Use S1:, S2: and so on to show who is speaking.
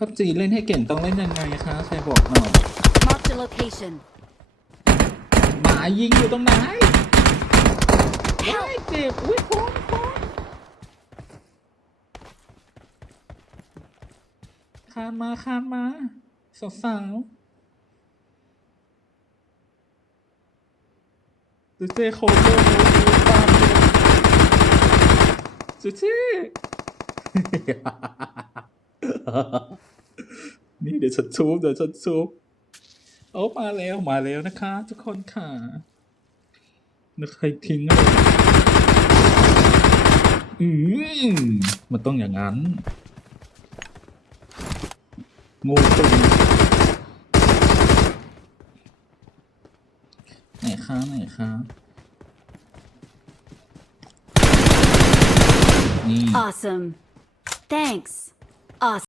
S1: พับจีเล่นให้เก่งต้องเล่นยังไงคะใครบอกหน่อย
S2: Marked a location.
S1: หมายิงอยู่ตรงไหนว้ายเจ็บอุ้ยโค้งโค้งคานมาคานมาสาวสาวๆดูเจโคเวอร์ดูตามดูเจ นี่เดี๋ยวฉันชูบเดี๋ยวฉันชูบโอ้มาแล้วมาแล้วนะคะ ทุกคนค่ะนึกใครทิ้งอะไรอืมมันต้องอย่างนั้น งูตึงไหนคะไหนคะนี่
S2: Awesome. Thanks. Awesome.